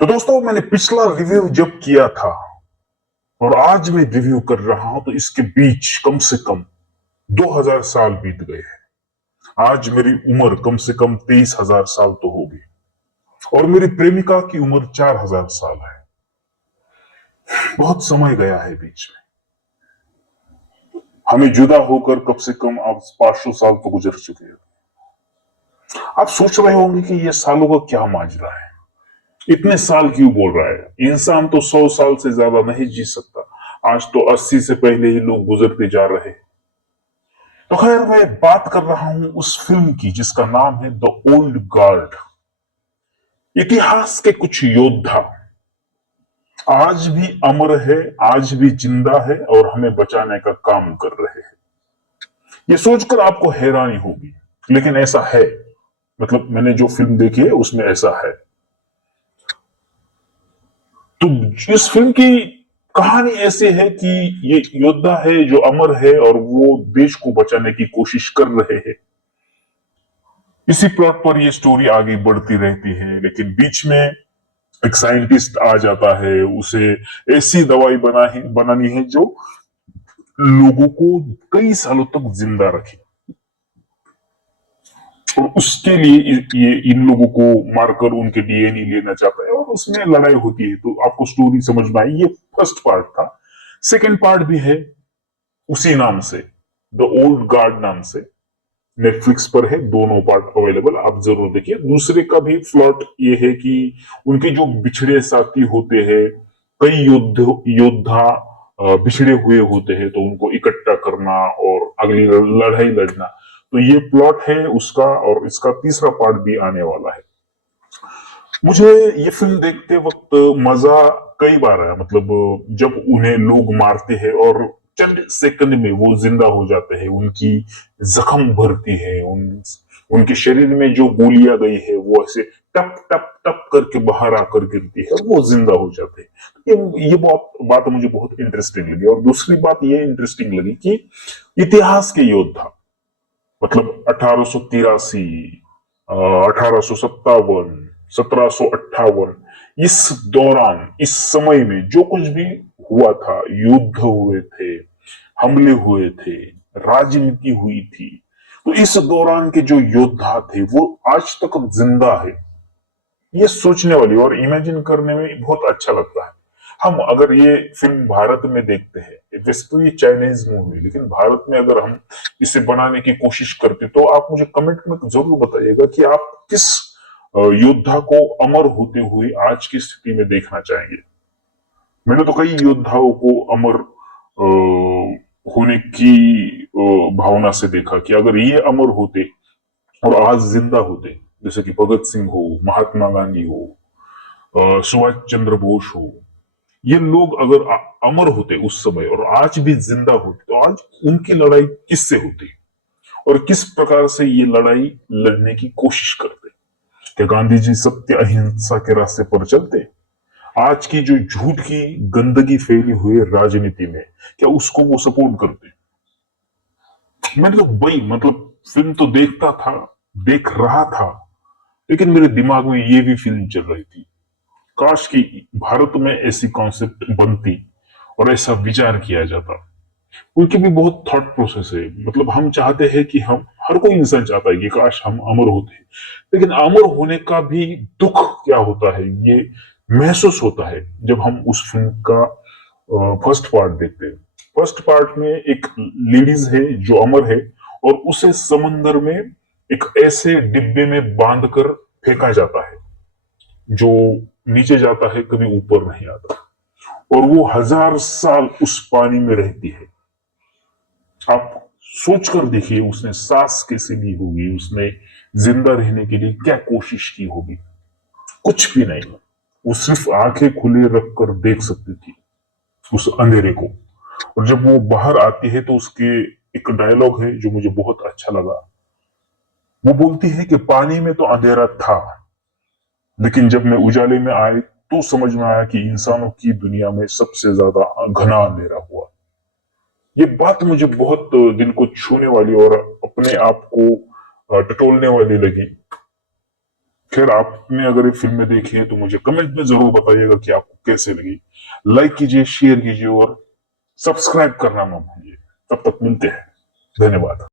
तो दोस्तों, मैंने पिछला रिव्यू जब किया था और आज मैं रिव्यू कर रहा हूं तो इसके बीच कम से कम 2000 साल बीत गए हैं। आज मेरी उम्र कम से कम 23,000 साल तो होगी और मेरी प्रेमिका की उम्र 4000 साल है। बहुत समय गया है बीच में। हमें जुदा होकर कम से कम अब 500 साल तो गुजर चुके हैं। आप सोच रहे होंगे कि ये सालों का क्या माजरा है, इतने साल क्यों बोल रहा है। इंसान तो 100 साल से ज्यादा नहीं जी सकता। आज तो 80 से पहले ही लोग गुजरते जा रहे हैं। तो खैर, मैं बात कर रहा हूं उस फिल्म की जिसका नाम है द ओल्ड गार्ड। इतिहास के कुछ योद्धा आज भी अमर है, आज भी जिंदा है और हमें बचाने का काम कर रहे हैं। ये सोचकर आपको हैरानी होगी, लेकिन ऐसा है। मतलब मैंने जो फिल्म देखी है उसमें ऐसा है। तो इस फिल्म की कहानी ऐसी है कि ये योद्धा है जो अमर है और वो देश को बचाने की कोशिश कर रहे हैं। इसी प्लॉट पर ये स्टोरी आगे बढ़ती रहती है, लेकिन बीच में एक साइंटिस्ट आ जाता है। उसे ऐसी दवाई बनानी है जो लोगों को कई सालों तक जिंदा रखे, और उसके लिए ये इन लोगों को मारकर उनके डीएनए लेना चाहता है और उसमें लड़ाई होती है। तो आपको स्टोरी समझ में आई। ये फर्स्ट पार्ट था। सेकंड पार्ट भी है उसी नाम से, द ओल्ड गार्ड नाम से। नेटफ्लिक्स पर है, दोनों पार्ट अवेलेबल, आप जरूर देखिए। दूसरे का भी प्लॉट ये है कि उनके जो बिछड़े साथी होते हैं, कई योद्धा बिछड़े हुए होते हैं, तो उनको इकट्ठा करना और अगली लड़ाई लड़ना। तो ये प्लॉट है उसका, और इसका तीसरा पार्ट भी आने वाला है। मुझे ये फिल्म देखते वक्त मजा कई बार आया। मतलब जब उन्हें लोग मारते हैं और चंद सेकंड में वो जिंदा हो जाते हैं, उनकी जख्म भरती है, उनके शरीर में जो गोलियां गई है वो ऐसे टप टप टप करके बाहर आकर गिरती है और वो जिंदा हो जाते हैं। ये बात मुझे बहुत इंटरेस्टिंग लगी। और दूसरी बात ये इंटरेस्टिंग लगी कि इतिहास के योद्धा, मतलब 1883, 1857, 1758, इस दौरान, इस समय में जो कुछ भी हुआ था, युद्ध हुए थे, हमले हुए थे, राजनीति हुई थी, तो इस दौरान के जो योद्धा थे वो आज तक जिंदा है। ये सोचने वाली और इमेजिन करने में बहुत अच्छा लगता है। हम अगर ये फिल्म भारत में देखते हैं, वैसे तो ये चाइनीज मूवी, लेकिन भारत में अगर हम इसे बनाने की कोशिश करते तो आप मुझे कमेंट में जरूर बताइएगा कि आप किस योद्धा को अमर होते हुए आज की स्थिति में देखना चाहेंगे। मैंने तो कई योद्धाओं को अमर होने की भावना से देखा कि अगर ये अमर होते और आज जिंदा होते, जैसे कि भगत सिंह हो, महात्मा गांधी हो, सुभाष चंद्र बोस हो, ये लोग अगर अमर होते उस समय और आज भी जिंदा होते, तो आज उनकी लड़ाई किससे होती और किस प्रकार से ये लड़ाई लड़ने की कोशिश करते। क्या गांधी जी सत्य अहिंसा के रास्ते पर चलते? आज की जो झूठ की गंदगी फैली हुई राजनीति में, क्या उसको वो सपोर्ट करते? मैंने तो वही, मतलब फिल्म तो देख रहा था, लेकिन मेरे दिमाग में ये भी फिल्म चल रही थी, काश कि भारत में ऐसी कॉन्सेप्ट बनती और ऐसा विचार किया जाता। उनकी भी बहुत थॉट प्रोसेस है। मतलब हम चाहते हैं कि हम, हर कोई इंसान चाहता है कि काश हम अमर होते, लेकिन अमर होने का भी दुख क्या होता है ये महसूस होता है जब हम उस फिल्म का फर्स्ट पार्ट देखते हैं। फर्स्ट पार्ट में एक लेडीज है जो अमर है और उसे समंदर में एक ऐसे डिब्बे में बांधकर फेंका जाता है जो नीचे जाता है, कभी ऊपर नहीं आता, और वो 1000 साल उस पानी में रहती है। आप सोचकर देखिए उसने सांस कैसे ली होगी, उसने जिंदा रहने के लिए क्या कोशिश की होगी। कुछ भी नहीं, वो सिर्फ आंखें खुले रखकर देख सकती थी उस अंधेरे को। और जब वो बाहर आती है तो उसके एक डायलॉग है जो मुझे बहुत अच्छा लगा। वो बोलती है कि पानी में तो अंधेरा था, लेकिन जब मैं उजाले में आई तो समझ में आया कि इंसानों की दुनिया में सबसे ज्यादा घना अंधेरा हुआ। ये बात मुझे बहुत दिल को छूने वाली और अपने आप को टटोलने वाली लगी। खैर, आपने अगर ये फिल्में देखी है तो मुझे कमेंट में जरूर बताइएगा कि आपको कैसे लगी। लाइक कीजिए, शेयर कीजिए और सब्सक्राइब करना मत भूलिए। तब तक मिलते हैं। धन्यवाद।